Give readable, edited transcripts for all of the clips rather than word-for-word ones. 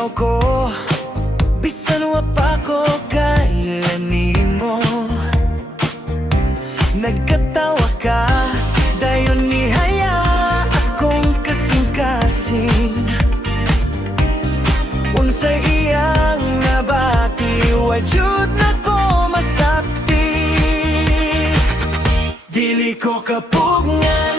paminaw ko, bisan wa pa ko kailan nimo. Nagkatawa ka, dayon nihaya akong kasing-kasing. Unsay iyang nabati, wajud na ko masabti. Dili ko kapugngan,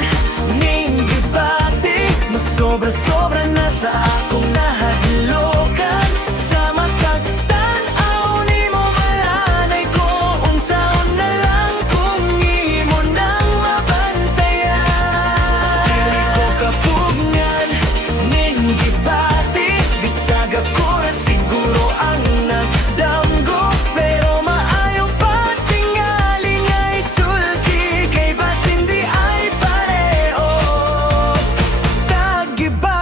ning gibati, masobra-sobra na sa akong nahadlokan. Sa matagtan-aw nimo malanay ko, unsaon na lang kung imo nang mabantayan. Dili ko kapugngan, ning gibati, bisag ako na siguro ang nagdamgo. Pero maayo pa tingali nga isulti, kay bas hindi ay pareho. Tagibay,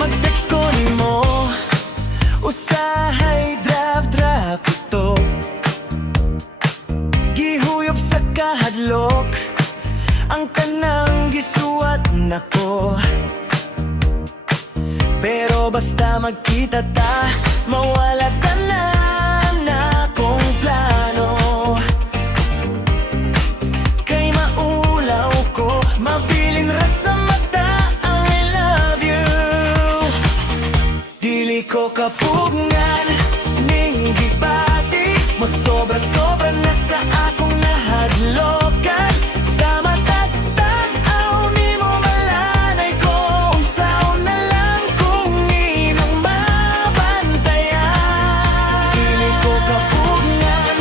mag-text ko nimo, usahay draft-draft ito. Gihuyop sa kahadlok, ang tanang gisuwat nako. Pero basta magkita ta, mawala ka na akong plano. Kay maulaw ko, mabilin ra sa mata ang I love you. Dili ko kapugngan, ning gibati, masobra-sobra na sa akong nahadlokan. Sa matagtan-aw nimo malanay ko, unsaon na lang kung imong mabantayan. Dili ko kapugngan,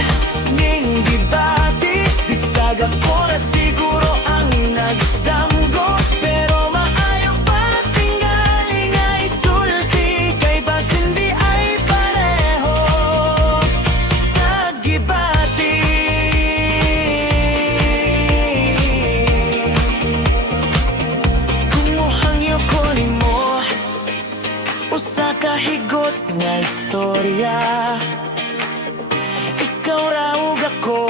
ning gibati, bisag ako na siguro ang nagdamgo. Pero maayo pa tingali nga isulti, kay bas hindi ay pareho. Tagibati, kumuhangyo ko nimo, usa ka higot nga istorya. Ikaw ra ug ako,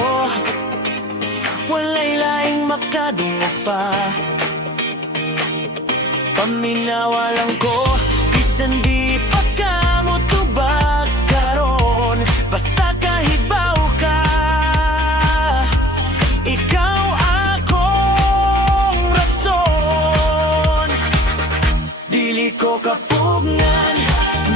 walay laing makadungog pa. Paminawa lang ko, bisan di pa ka mo tubag karon. Basta kahigbaw ka, ikaw akong rason. Dili ko kapugngan,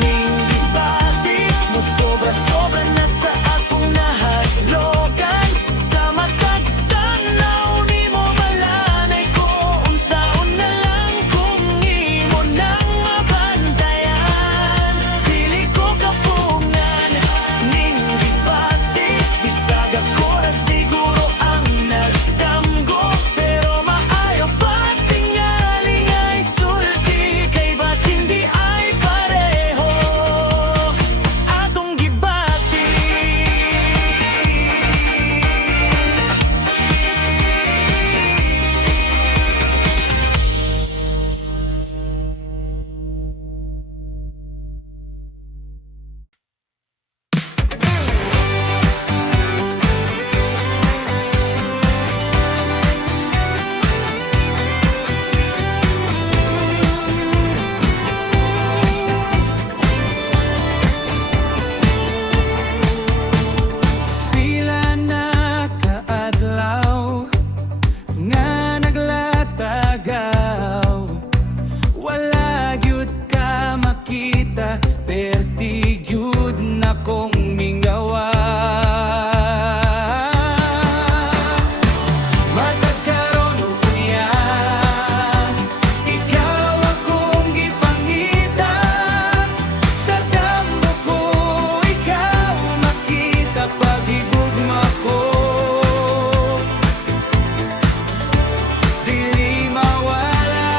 ning gibati, mo sobra-sobra na sa akong nahadlokan. Sa matagtanaw nimo malanay ko, unsaon na lang kung imo nang mabantayan. Dili ko kapugngan, ning gibati, bisag ako na siguro ang nagdamgo. Pero maayo pa tingali nga isulti, kay bas hindi ay pareho atong gibati. Pila na kaadlaw nga naglatagaw, wala gyud ka makita, perti gyud na kong mingawa. Matag karon ug niya, ikaw akong gipangita. Sa damgo ko, ikaw makita pag-igugma ko. Dili mawala.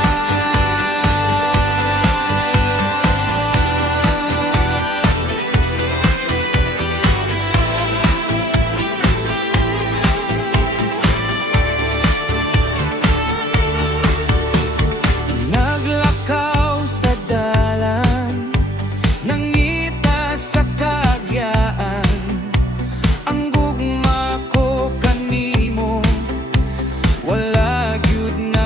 Naglakaw sa dalan, nangita sa kagyaan. Ang gugma ko kanimo, wala gyud na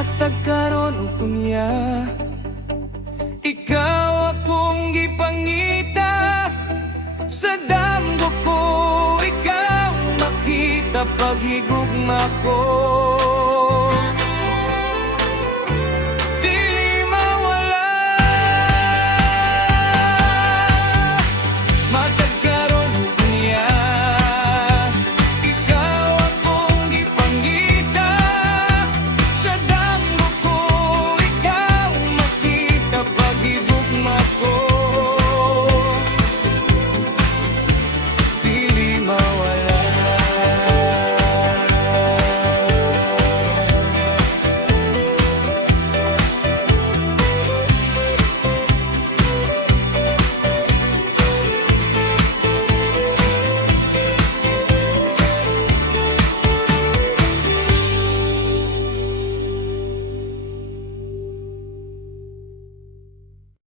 matag karon ug unya. Ikaw akong gipangita sa damgo ko, ikaw makita paghigugma ko.